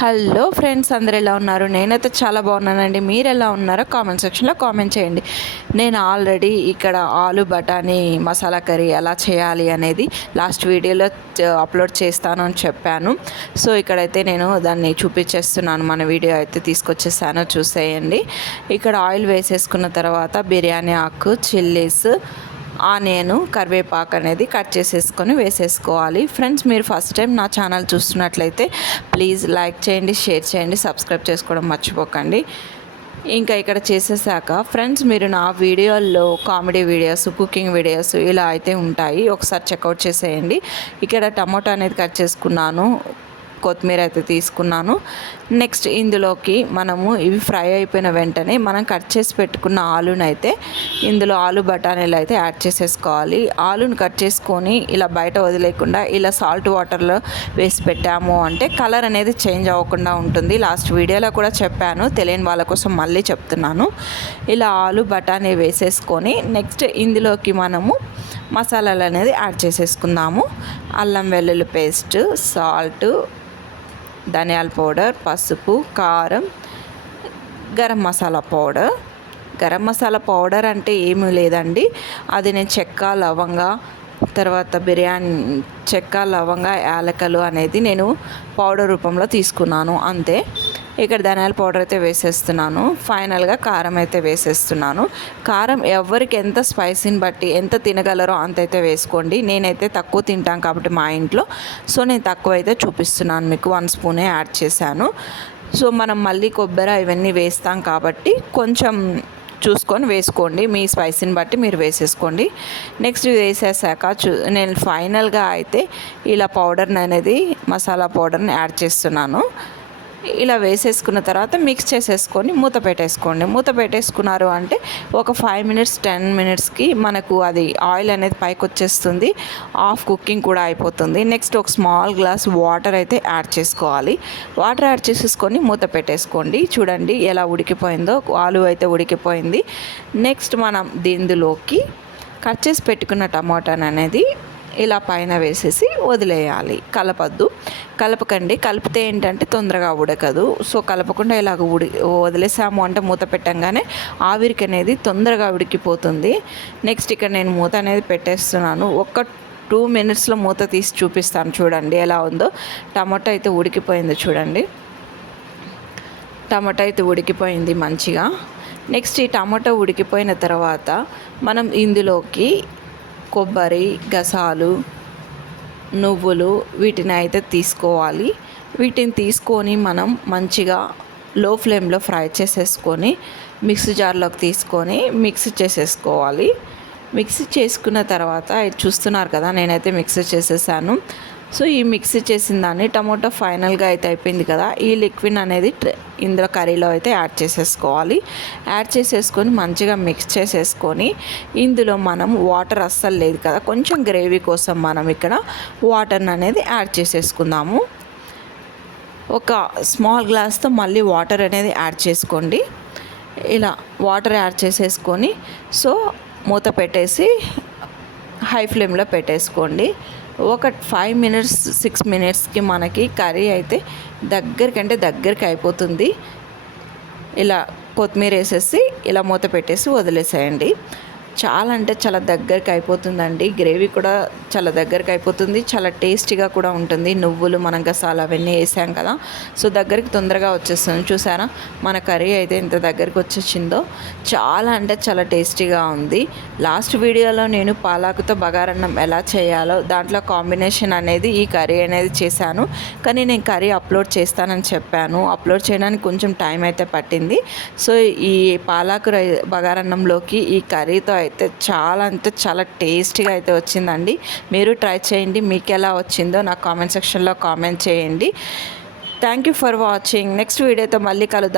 Hello friends అందరు ఎలా ఉన్నారు? నేనైతే చాలా బాగున్నానండి. మీరు ఎలా ఉన్నారో కామెంట్ సెక్షన్లో కామెంట్ చేయండి. నేను ఆల్రెడీ ఇక్కడ ఆలు బఠానీ మసాలా కర్రీ ఎలా చేయాలి అనేది లాస్ట్ వీడియోలో అప్లోడ్ చేస్తాను అని చెప్పాను. సో ఇక్కడైతే నేను దాన్ని చూపించేస్తున్నాను. మన వీడియో అయితే తీసుకొచ్చేసాను. చూసేయండి. ఇక్కడ ఆయిల్ వేసేసుకున్న తర్వాత బిర్యానీ ఆకు చిల్లీస్ ఆనియన్ కరివేపాకు అనేది కట్ చేసేసుకొని వేసేసుకోవాలి. ఫ్రెండ్స్ మీరు ఫస్ట్ టైం నా ఛానల్ చూస్తున్నట్లయితే ప్లీజ్ లైక్ చేయండి షేర్ చేయండి సబ్స్క్రైబ్ చేసుకోవడం మర్చిపోకండి. ఇంకా ఇక్కడ చేసేసాక ఫ్రెండ్స్ మీరు నా వీడియోల్లో కామెడీ వీడియోస్ కుకింగ్ వీడియోస్ ఇలా అయితే ఉంటాయి. ఒకసారి చెక్అవుట్ చేసేయండి. ఇక్కడ టమాటో అనేది కట్ చేసుకున్నాను. కొత్తిమీర అయితే తీసుకున్నాను. నెక్స్ట్ ఇందులోకి మనము ఇవి ఫ్రై అయిపోయిన వెంటనే మనం కట్ చేసి పెట్టుకున్న ఆలుని అయితే ఇందులో ఆలు బఠానీలు అయితే యాడ్ చేసేసుకోవాలి. ఆలును కట్ చేసుకొని ఇలా బయట వదిలేకుండా ఇలా సాల్ట్ వాటర్లో వేసి పెట్టాము అంటే కలర్ అనేది చేంజ్ అవ్వకుండా ఉంటుంది. లాస్ట్ వీడియోలో కూడా చెప్పాను తెలియని వాళ్ళ కోసం మళ్ళీ చెప్తున్నాను. ఇలా ఆలు బఠానీ వేసేసుకొని నెక్స్ట్ ఇందులోకి మనము మసాలాలు అనేది యాడ్ చేసేసుకుందాము. అల్లం వెల్లుల్లి పేస్ట్ సాల్ట్ ధనియాల పౌడర్ పసుపు కారం గరం మసాలా పౌడర్. గరం మసాలా పౌడర్ అంటే ఏమీ లేదండి. అది నేను చెక్క లవంగా తర్వాత బిర్యానీ చెక్క లవంగా యాలకలు అనేది నేను పౌడర్ రూపంలో తీసుకున్నాను. అంతే. ఇక్కడ ధనియాల పౌడర్ అయితే వేసేస్తున్నాను. ఫైనల్గా కారం అయితే వేసేస్తున్నాను. కారం ఎవరికి ఎంత స్పైసీని బట్టి ఎంత తినగలరో అంత అయితే వేసుకోండి. నేనైతే తక్కువ తింటాను కాబట్టి మా ఇంట్లో. సో నేను తక్కువ అయితే చూపిస్తున్నాను. మీకు వన్ స్పూనే యాడ్ చేశాను. సో మనం మళ్ళీ కొబ్బరి ఇవన్నీ వేస్తాం కాబట్టి కొంచెం చూసుకొని వేసుకోండి. మీ స్పైసీని బట్టి మీరు వేసేసుకోండి. నెక్స్ట్ వేసేసాక చూ నేను ఫైనల్గా అయితే ఇలా పౌడర్ని అనేది మసాలా పౌడర్ని యాడ్ చేస్తున్నాను. ఇలా వేసేసుకున్న తర్వాత మిక్స్ చేసేసుకొని మూత పెట్టేసుకోండి. మూత పెట్టేసుకున్నారు అంటే ఒక ఫైవ్ మినిట్స్ టెన్ మినిట్స్కి మనకు అది ఆయిల్ అనేది పైకి వచ్చేస్తుంది. ఆఫ్ కుకింగ్ కూడా అయిపోతుంది. నెక్స్ట్ ఒక స్మాల్ గ్లాస్ వాటర్ అయితే యాడ్ చేసుకోవాలి. వాటర్ యాడ్ చేసేసుకొని మూత పెట్టేసుకోండి. చూడండి ఎలా ఉడికిపోయిందో. ఆలు అయితే ఉడికిపోయింది. నెక్స్ట్ మనం దీనిలోకి కట్ చేసి పెట్టుకున్న టమాటాని అనేది ఇలా పైన వేసేసి వదిలేయాలి. కలపద్దు. కలపకండి. కలిపితే ఏంటంటే తొందరగా ఉడకదు. సో కలపకుండా ఇలాగ ఉడి వదిలేసాము అంటే మూత పెట్టంగానే ఆవిరికి అనేది తొందరగా ఉడికిపోతుంది. నెక్స్ట్ ఇక్కడ నేను మూత అనేది పెట్టేస్తున్నాను. ఒక్క టూ మినిట్స్లో మూత తీసి చూపిస్తాను చూడండి ఎలా ఉందో. టమాటో అయితే ఉడికిపోయింది చూడండి. టమాటా అయితే ఉడికిపోయింది మంచిగా. నెక్స్ట్ ఈ టమాటో ఉడికిపోయిన తర్వాత మనం ఇందులోకి కొబ్బరి గసాలు నువ్వులు వీటిని అయితే తీసుకోవాలి. వీటిని తీసుకొని మనం మంచిగా లో ఫ్లేమ్లో ఫ్రై చేసేసుకొని మిక్సీ జార్లోకి తీసుకొని మిక్స్ చేసేసుకోవాలి. మిక్సీ చేసుకున్న తర్వాత చూస్తున్నారు కదా నేనైతే మిక్స్ చేసేసాను. సో ఈ మిక్సీ చేసిన దాన్ని టమాటో ఫైనల్గా అయితే అయిపోయింది కదా ఈ లిక్విడ్ అనేది ఇందులో కర్రీలో అయితే యాడ్ చేసేసుకోవాలి. యాడ్ చేసేసుకొని మంచిగా మిక్స్ చేసేసుకొని ఇందులో మనం వాటర్ అస్సలు లేదు కదా కొంచెం గ్రేవీ కోసం మనం ఇక్కడ వాటర్ని అనేది యాడ్ చేసేసుకుందాము. ఒక స్మాల్ గ్లాస్తో మళ్ళీ వాటర్ అనేది యాడ్ చేసుకోండి. ఇలా వాటర్ యాడ్ చేసేసుకొని సో మూత పెట్టేసి హై ఫ్లేమ్లో పెట్టేసుకోండి. ఒక ఫైవ్ మినిట్స్ సిక్స్ మినిట్స్కి మనకి కర్రీ అయితే దగ్గరికంటే దగ్గరికి అయిపోతుంది. ఇలా కొత్తిమీర వేసేసి ఇలా మూత పెట్టేసి వదిలేసేయండి. చాలా అంటే చాలా దగ్గరికి అయిపోతుందండి. గ్రేవీ కూడా చాలా దగ్గరికి అయిపోతుంది. చాలా టేస్టీగా కూడా ఉంటుంది. నువ్వులు మనం గసాలు అవన్నీ వేసాం కదా. సో దగ్గరికి తొందరగా వచ్చేస్తుంది. చూసారా? మన కర్రీ అయితే ఇంత దగ్గరికి వచ్చేసిందో. చాలా అంటే చాలా టేస్టీగా ఉంది. లాస్ట్ వీడియోలో నేను పాలాకుతో బగారన్నం ఎలా చేయాలో దాంట్లో కాంబినేషన్ అనేది ఈ కర్రీ అనేది చేశాను. కానీ నేను కర్రీ అప్లోడ్ చేస్తానని చెప్పాను. అప్లోడ్ చేయడానికి కొంచెం టైం అయితే పట్టింది. సో ఈ పాలాకు రై బగారన్నంలోకి ఈ కర్రీతో అయితే చాలా అంటే చాలా టేస్టీగా అయితే వచ్చిందండి. మీరు ట్రై చేయండి మీకు ఎలా వచ్చిందో నా కామెంట్ సెక్షన్లో కామెంట్ చేయండి. Thank you for watching next వీడియోతో మళ్ళీ కలుద్దాం.